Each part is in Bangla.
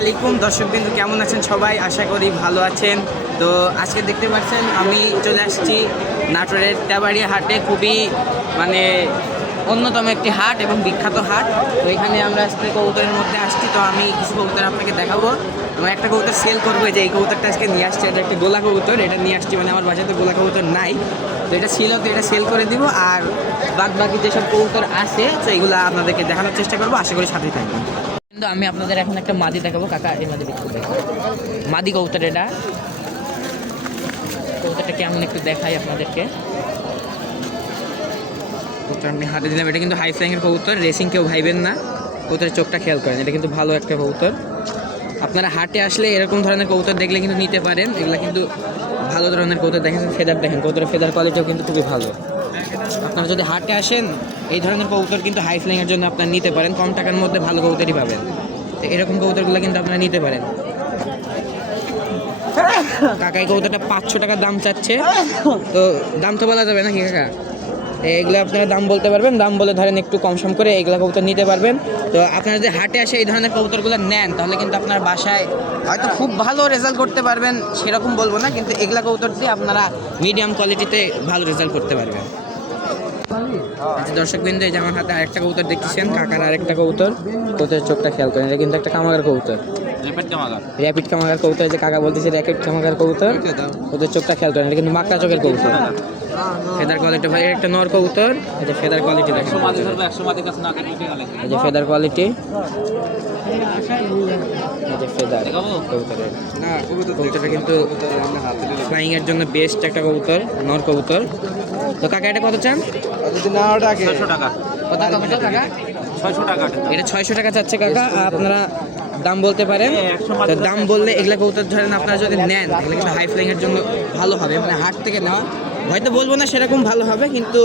আলাইকুম দর্শকবৃন্দু, কেমন আছেন সবাই? আশা করি ভালো আছেন। তো আজকে দেখতে পাচ্ছেন, আমি চলে আসছি নাটোরের তেবাড়িয়া হাটে। খুবই মানে অন্যতম একটি হাট এবং বিখ্যাত হাট। তো এখানে আমরা আজকে কবুতরের মধ্যে আসছি। তো আমি কিছু কবুতর আপনাকে দেখাবো। এবং একটা কবুতর সেল করব। যে এই কবুতরটা আজকে নিয়ে আসছে, এটা একটা গোলা কবুতর। এটা নিয়ে আসছি মানে আমার বাসাতে গোলা কবুতর নাই। তো এটা ছিল, তো এটা সেল করে দিব। আর বাদ বাকি যেসব কবুতর আছে, তো এগুলো আপনাদেরকে দেখানোর চেষ্টা করব। আশা করি সাথেই থাকবেন। কিন্তু আমি আপনাদের এখন একটা মাদি দেখাবো। কাকা, এই মাদি মাদি কবুতর এটা। কবুতরটা কেমন একটু দেখাই আপনাদেরকে। কবুতর আমি হাতে দিলাম। এটা কিন্তু হাই ফ্লাইংয়ের কবুতর। রেসিং কেউ ভাইবেন না। কবুতরের চোখটা খেয়াল করেন। এটা কিন্তু ভালো একটা কবুতর। আপনারা হাটে আসলে এরকম ধরনের কবুতর দেখলে কিন্তু নিতে পারেন। এগুলো কিন্তু ভালো ধরনের কবুতর দেখেন। ফেদার দেখেন। কবুতরের ফেদার কোয়ালিটিও কিন্তু খুবই ভালো। আপনারা যদি হাটে আসেন, এই ধরনের কবুতর কিন্তু হাই ফ্লাইংয়ের জন্য আপনারা নিতে পারেন। কম টাকার মধ্যে ভালো কবুতরই পাবেন। তো এরকম কবুতরগুলো কিন্তু আপনারা নিতে পারেন। কাকা এই কবুতরটা পাঁচশো টাকা দাম চাচ্ছে। তো দাম তো বলা যাবে নাকি কাকা? এগুলো আপনারা দাম বলতে পারবেন। দাম বলে ধরেন একটু কম সম করে এগুলো কবুতর নিতে পারবেন। তো আপনারা যদি হাটে আসে এই ধরনের কবুতরগুলো নেন, তাহলে কিন্তু আপনার বাসায় হয়তো খুব ভালো রেজাল্ট করতে পারবেন। সেরকম বলব না, কিন্তু এগুলা কবুতর দিয়ে আপনারা মিডিয়াম কোয়ালিটিতে ভালো রেজাল্ট করতে পারবেন। আচ্ছা দর্শক বিন্দু এই যে আমার হাতে আরেকটা কবুতর দেখতেছেন কাকার আরেকটা কবুতর। কবুতরের চোখটা খেয়াল করেন এটা কিন্তু একটা কামাগার কবুতর। র্যাপিড কামাগার। কবুতর যে কাকা বলতেছে র্যাপিড কামাগার কবুতর। ওদের চোখটা খেয়াল করেন এটা কিন্তু মাকড়া চোখের কবুতর। ফেদার কোয়ালিটি ভাই একটা নর কবুতর এই যে ফেদার কোয়ালিটি দেখেন। এই যে ফেদার কোয়ালিটি এই যে ফেদার কবুতরের। কবুতরটা কিন্তু ফ্লাইং এর জন্য বেস্ট একটা কবুতর নর কবুতর তো কাকা এটা কত চান? কত কত টাকা। এটা ছয়শো টাকা চাচ্ছে কাকা আপনারা দাম বলতে পারেন। তো দাম বললে এগুলা কবুতর ধরেন আপনারা যদি নেন তাহলে কিন্তু হাই ফ্লাইং এর জন্য ভালো হবে। মানে হাট থেকে নেওয়া হয়তো বলব না সেরকম ভালো হবে কিন্তু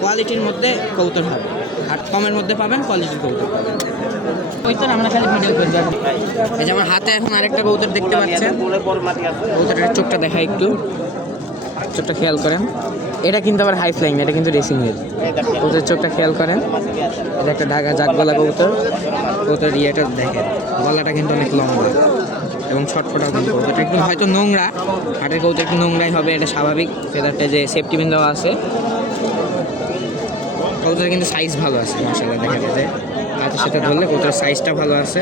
কোয়ালিটির মধ্যে কবুতর হবে। আর কমের মধ্যে পাবেন কোয়ালিটির কবুতর পাবেন। তো আমরা খালি ভিডিও করে এই যে আমার হাতে এখন আরেকটা কবুতর দেখতে পাচ্ছেন। কবুতরের চোখটা দেখা একটু। চোখটা খেয়াল করেন। এটা কিন্তু আবার হাই ফ্লাইং এটা কিন্তু রেসিং এর কবুতরের চোখটা খেয়াল করেন। এটা একটা ঢাকা জাগ গলা কবুতর কবুতর ইয়েটা দেখেন। গলাটা কিন্তু অনেক লম্বা। এবং ছটফটাও কিন্তু কবুতরটা একটু হয়তো নোংরা, হাটের কবুতর একটু নোংরাই হবে, এটা স্বাভাবিক। ফেদারটা যে সেফটি পিন দেওয়া আছে। কবুতরের কিন্তু সাইজ ভালো আছে মাসাল্লাহ দেখা যায় তাতে সেটা ধরলে কবুতরের সাইজটা ভালো আছে।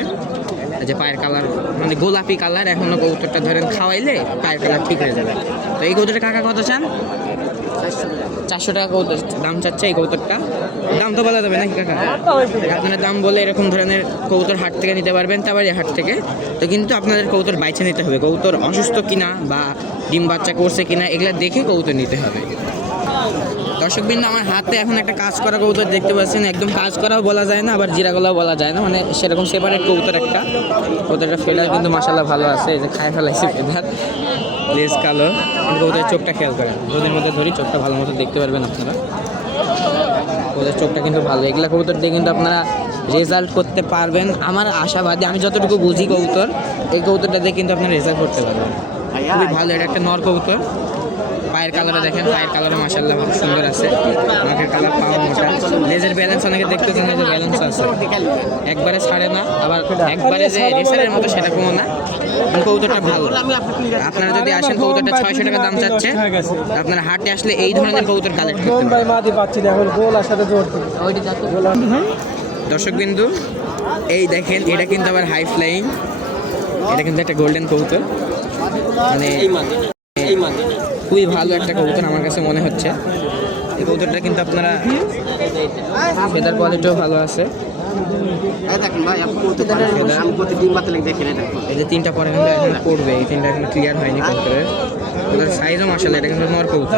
যে পায়ের কালার মানে গোলাপি কালার এখনও কবুতরটা ধরেন খাওয়াইলে পায়ের কালার ঠিক হয়ে যাবে। তো এই কবুতরটা কাকা কত চান? চারশো টাকা কবুতর দাম চাচ্ছে এই কবুতরটা দাম তো বলা যাবে নাকি কাকা? আপনার দাম বলে এরকম ধরনের কবুতর হাট থেকে নিতে পারবেন তারপরে হাট থেকে। তো কিন্তু আপনাদের কবুতর বাইছে নিতে হবে। কবুতর অসুস্থ কিনা বা ডিম বাচ্চা করছে কিনা, এগুলো দেখে কবুতর নিতে হবে। দর্শকবৃন্দ, আমার হাতে এখন একটা কাজ করা কবুতর দেখতে পাচ্ছেন। একদম কাজ করাও বলা যায় না, আবার জিরা গলাও বলা যায় না। মানে সেরকম সেপারেট কবুতর একটা। কবুতরটা ফেদার কিন্তু মাসাল্লাহ ভালো আছে। এই যে খায় ফেলাইছে ফেদার লেজ কালো। ওদের চোখটা খেয়াল করেন। রোদের মধ্যে ধরি চোখটা ভালো মতো দেখতে পারবেন আপনারা। ওদের চোখটা কিন্তু ভালো। এগুলা কবুতর দিয়ে কিন্তু আপনারা রেজাল্ট করতে পারবেন। আমার আশাবাদী, আমি যতটুকু বুঝি কবুতর, এই কবুতরটা দিয়ে কিন্তু আপনারা রেজাল্ট করতে পারবেন। খুবই ভালো, এটা একটা নর কবুতর। পায়ের কালারটা দেখেন, পায়ের কালারও মাসাল্লাহ খুব সুন্দর আছে। নাকের কালার পাওয়া মোটা। লেজের ব্যালেন্স অনেকে দেখতে চান যে ব্যালেন্স আছে। একবারে ছাড়ে না, আবার একবারে যে রেসারের মতো সেরকমও না। কবুতরটা ভালো। আপনারা যদি আসেন, কবুতরটা ছয়শো টাকা দাম চাচ্ছে। আপনারা হাটে আসলে এই ধরনের কবুতর কালেক্ট দর্শক বিন্দু, এই দেখেন, এটা কিন্তু আবার হাই ফ্লাইং এটা কিন্তু একটা গোল্ডেন কবুতর। মানে খুবই ভালো একটা কবুতর আমার কাছে মনে হচ্ছে। এই কবুতরটা কিন্তু আপনারা ফেদার কোয়ালিটিও ভালো আছে। এই যে তিনটা পরে কিন্তু এখন পড়বে এই তিনটা এখন ক্লিয়ার হয়নি কবুতরের। ওদের সাইজও মাসাল এটা কিন্তু নর কবুতর।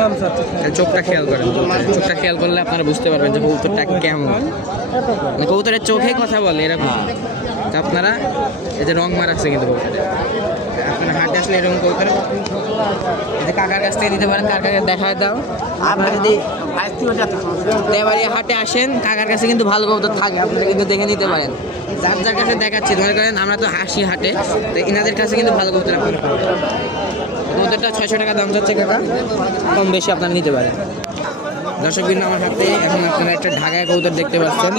চোখটা খেয়াল করেন চোখটা খেয়াল করলে আপনারা বুঝতে পারবেন যে কবুতরটা কেমন। মানে কবুতরের চোখে কথা বলে এরকম। তো আপনারা এই যে রং মার আছে কিন্তু কবুতরে। আসলে এরকম কবুতর কাকার কাছ থেকে দিতে পারেন কাকাকে দেখায় দাও। আপনারা যদি দেবাড়ি হাটে আসেন কাকার কাছে কিন্তু ভালো কবুতর থাকে আপনারা কিন্তু দেখে নিতে পারেন। যার যার কাছে দেখাচ্ছি ধরে করেন আমরা তো হাসি হাটে তো এনাদের কাছে কিন্তু ভালো কবুতর আপনারা কবুতরটা ছয়শো টাকা দাম যাচ্ছে কাকা। কম বেশি আপনারা নিতে পারেন। দর্শক বিন্দু আমার হাতে এখন আপনারা একটা ঢাকায় কবুতর দেখতে পাচ্ছেন।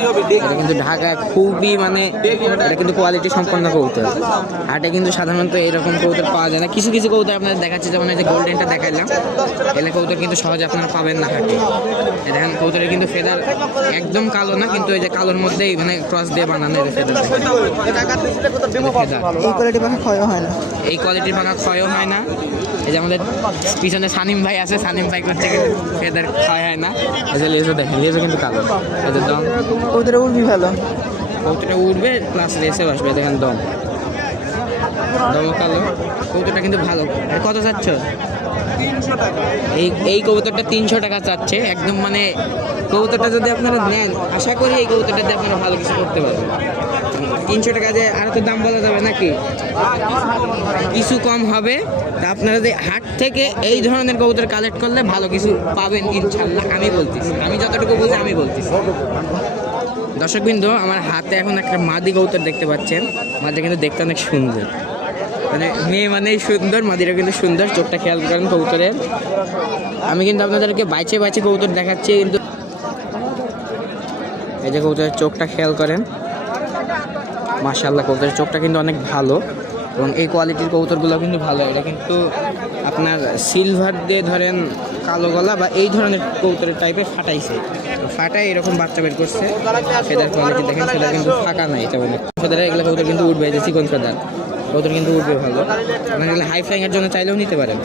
এটা কিন্তু ঢাকায় খুবই মানে এটা কিন্তু কোয়ালিটি সম্পন্ন কবুতর। হাটে কিন্তু সাধারণত এরকম কবুতর পাওয়া যায় না। কিছু কিছু কবুতর আপনাদের দেখাচ্ছে যেমন এই যে গোল্ডেনটা দেখাইলাম। এলে কবুতর কিন্তু সহজে আপনারা পাবেন না হাটে। এই দেখেন কবুতরের কিন্তু ফেদার একদম কালো না কিন্তু এই যে কালোর মধ্যেই মানে ক্রস দিয়ে বানানো এই ফেদার এই কোয়ালিটি পাখি ক্ষয় হয় না। এই কোয়ালিটির পাখা ক্ষয়ও হয় না। এই যে আমাদের পিছনে সানিম ভাই আছে সানিম ভাই করছে কিন্তু ফেদার ক্ষয় হয় না। এই যে লেজও দেখেন লেজও কিন্তু কালো। দম। ওদের উড়বি ভালো। কৌতুটা উঠবে প্লাস রেসে আসবে। দেখেন দম। দম কালো। কৌতুটা কিন্তু ভালো। কত চাচ্ছ? এই এই কবুতরটা তিনশো টাকা চাচ্ছে। একদম মানে কবুতরটা যদি আপনারা নেন আশা করি এই কবুতরটা দিয়ে আপনারা ভালো কিছু করতে পারবেন। তিনশো টাকা যে আরও তো দাম বলা যাবে নাকি? কিছু কম হবে। তা আপনারা যদি হাট থেকে এই ধরনের কবুতর কালেক্ট করলে ভালো কিছু পাবেন ইনশাল্লাহ, আমি বলতেছি। আমি যতটুকু বুঝি আমি বলতেছি। দর্শকবৃন্দ, আমার হাতে এখন একটা মাদি কবুতর দেখতে পাচ্ছেন। মাদি কিন্তু দেখতে অনেক সুন্দর। মানে মেয়ে মানেই সুন্দর মাদিরা কিন্তু সুন্দর। চোখটা খেয়াল করেন কবুতরের। আমি কিন্তু আপনাদেরকে বাইচে বাইচে কবুতর দেখাচ্ছি, কিন্তু এই যে কবুতরের চোখটা খেয়াল করেন। মাশাল্লাহ কবুতরের চোখটা কিন্তু অনেক ভালো এবং এই কোয়ালিটির কবুতরগুলো কিন্তু ভালো। এটা কিন্তু আপনার সিলভার দিয়ে ধরেন কালো গলা বা এই ধরনের কবুতরের টাইপের ফাটাইছে ফাটাই এরকম বাচ্চা বের করছে। ফেদার কোয়ালিটি দেখেন, সেটা কিন্তু ফাঁকা নাই তেমন ফেদারে এগুলো কবুতর কিন্তু উঠবে যে চিকন ফেদার কবুতর কিন্তু উঠবে ভালো। আপনার হাই ফ্লাইংয়ের জন্য চাইলেও নিতে পারেন।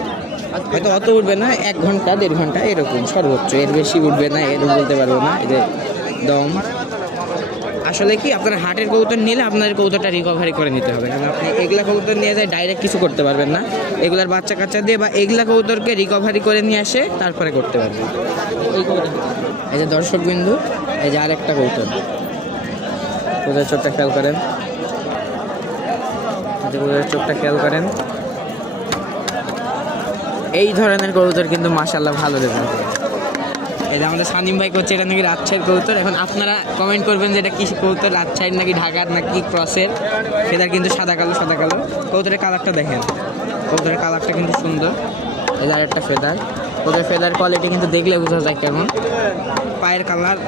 হয়তো অত উঠবে না, এক ঘণ্টা, দেড় ঘণ্টা, এরকম সর্বোচ্চ। এর বেশি উঠবে না এর বলতে পারব না যে দম। আসলে কি আপনার হাটের কবুতর নিলে আপনার কবুতরটা রিকভারি করে নিতে হবে। কারণ আপনি এগুলা কবুতর নিয়ে যায় ডাইরেক্ট কিছু করতে পারবেন না। এগুলার বাচ্চা কাচ্চা দিয়ে বা এগুলা কবুতরকে রিকভারি করে নিয়ে আসে, তারপরে করতে পারবেন এই কবুতর এই যে দর্শক বিন্দু, এই যে আরেকটা কবুতর। কবুতরের চোখটা খেয়াল করেন। এই যে কবুতরের চোখটা খেয়াল করেন। এই ধরনের কবুতর কিন্তু মাশাল্লাহ ভালো রেজাল্ট এটা আমাদের সানিম ভাই করছে, এটা নাকি রাজশাহীর কবুতর। এখন আপনারা কমেন্ট করবেন যে এটা কি কবুতর, রাজশাহীর নাকি ঢাকার নাকি ক্রসের? ফেদার কিন্তু সাদা কালো সাদা কালো। কবুতরের কালারটা দেখেন। কবুতরের কালারটা কিন্তু সুন্দর। এটা একটা ফেদার কবুতরের ফেদার কোয়ালিটি কিন্তু দেখলে বোঝা যায় কেমন। পায়ের কালার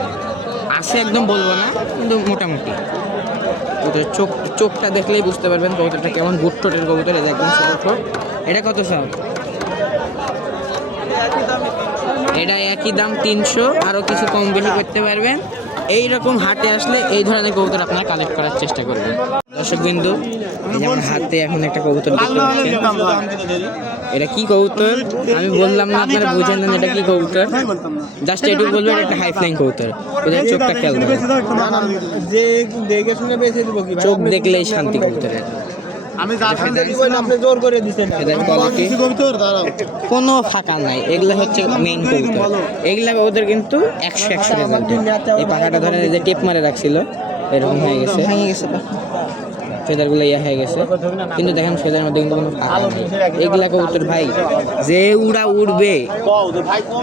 আছে একদম বলব না, কিন্তু মোটামুটি। কবুতরের চোখ চোখটা দেখলেই বুঝতে পারবেন কবুতরটা কেমন, বুট টোটের কবুতর এটা একদম ছোটো এটা কত সব এটা একই দাম তিনশো আরও কিছু কম বেশি করতে পারবেন। এই রকম হাটে আসলে এই ধরনের কবুতর আপনারা কালেক্ট করার চেষ্টা করবেন। দর্শক বিন্দু যেমন হাতে এখন একটা কবুতর দেখতে পাচ্ছেন। এটা কি কবুতর? আমি বললাম না আপনারা বুঝেন না এটা কি কবুতর। জাস্ট এটুকু বলব এটা একটা হাই ফ্লাইং কবুতর। ওদের চোখটা খেয়াল করেন। যে দেখে শুনে বেঁচে দিব কি? চোখ দেখলেই শান্তি কবুতরের। আমি আপনি জোর করে দিছেন কোনো ফাঁকা নাই এগুলো হচ্ছে মেইন কবুতর। এগুলা কবুতর কিন্তু একশো একশো রেজাল্ট এই পাখাটা ধরেন যে টেপ মারে রাখছিল এরকম হয়ে গেছে। ভেঙে গেছে ফেদারগুলো ইয়া হয়ে গেছে। কিন্তু দেখেন ফেদার মধ্যে কিন্তু কোনো ফাঁকা নেই। এগুলা কবুতর ভাই যে উড়া উড়বে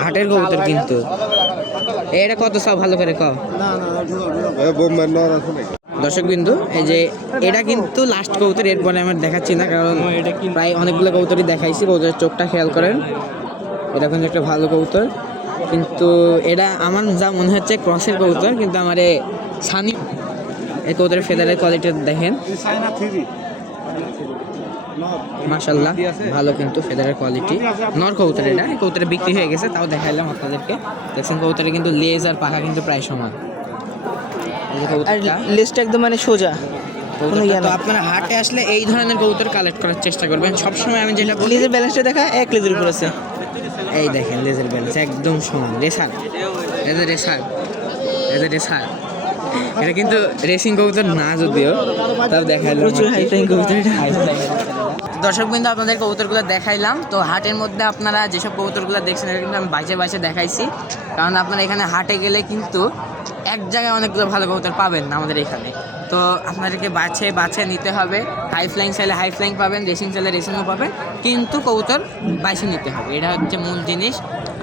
হাটের কবুতর কিন্তু। এটা কত সব ভালো করে কও? না না দর্শক বিন্দু এই যে এটা কিন্তু লাস্ট কবুতর, এরপরে আমার দেখাচ্ছি না, কারণ প্রায় অনেকগুলো কবুতরই দেখাইছি, কবুতরের চোখটা খেয়াল করেন। এটা কিন্তু একটা ভালো কবুতর, কিন্তু এটা আমার যা মনে হচ্ছে ক্রসের কবুতর, কিন্তু আমার সানি, এই কবুতরের ফেদারের কোয়ালিটি দেখেন। মাশাল্লাহ ভালো কিন্তু ফেদারের কোয়ালিটি নর কবুতর এটা কবুতরে বিক্রি হয়ে গেছে, তাও দেখাইলাম আপনাদেরকে। দেখছেন কবুতরে কিন্তু লেজ আর পাখা কিন্তু প্রায় সমান। আর লিস্টটা একদম মানে সোজা। তো আপনারা হাটে আসলে এই ধরনের কবুতর কালেক্ট করার চেষ্টা করবেন। সবসময় আমি যেটা বলি লিজের ব্যালেন্সটা দেখা এক লিজের উপর আছে। এই দেখেন লেজের ব্যালেন্স একদম সমান। রেসার এটা রেসার এটা রেসার এটা কিন্তু রেসিং কবুতর না যদিও তাও দেখাইলাম প্রচুর হাই ফ্লাইং কবিতর এটা। দর্শক বিন্দু আপনাদের কবুতরগুলো দেখাইলাম। তো হাটের মধ্যে আপনারা যেসব কবুতরগুলো দেখছেন এটা কিন্তু আমি বাইচে বাইচে দেখাইছি। কারণ আপনারা এখানে হাটে গেলে কিন্তু এক জায়গায় অনেকগুলো ভালো কবুতর পাবেন না আমাদের এখানে। তো আপনাদেরকে বাছে বাছে নিতে হবে। হাই ফ্লাইং চাইলে হাই ফ্লাইং পাবেন রেসিং চাইলে রেসিংও পাবেন। কিন্তু কবুতর বাইছে নিতে হবে। এটা হচ্ছে মূল জিনিস।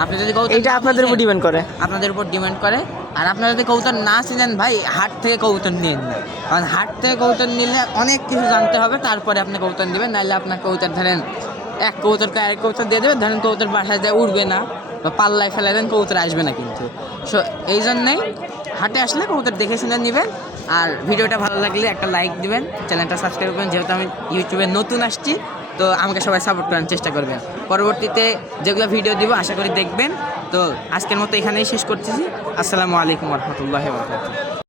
আপনি যদি কবুতর এটা আপনাদের উপর ডিপেন্ড করে। আপনাদের উপর ডিমান্ড করে। আর আপনারা যদি কবুতর না চিনেন ভাই হাট থেকে কবুতর নিন না। কারণ হাট থেকে কবুতর নিলে অনেক কিছু জানতে হবে তারপরে আপনি কবুতর নেবেন। নাহলে আপনার কবুতর ধরেন এক কবুতরকে আরেক কবুতর দিয়ে দেবেন। ধরেন কবুতর বাসায় যায় উঠবে না বা পাল্লায় ফেলে দেন কবুতর আসবে না কিন্তু। সো এই জন্যেই হাটে আসলে কবুতর দেখে শুনে নেবেন। আর ভিডিওটা ভালো লাগলে একটা লাইক দিবেন। চ্যানেলটা সাবস্ক্রাইব করবেন, যেহেতু আমি ইউটিউবে নতুন আসছি, তো আমাকে সবাই সাপোর্ট করার চেষ্টা করবেন। পরবর্তীতে যেগুলো ভিডিও দিব, আশা করি দেখবেন। তো আজকের মতো এখানেই শেষ করতেছি। আসসালামু আলাইকুম রহমতুল্লাহ বরকাতুহ।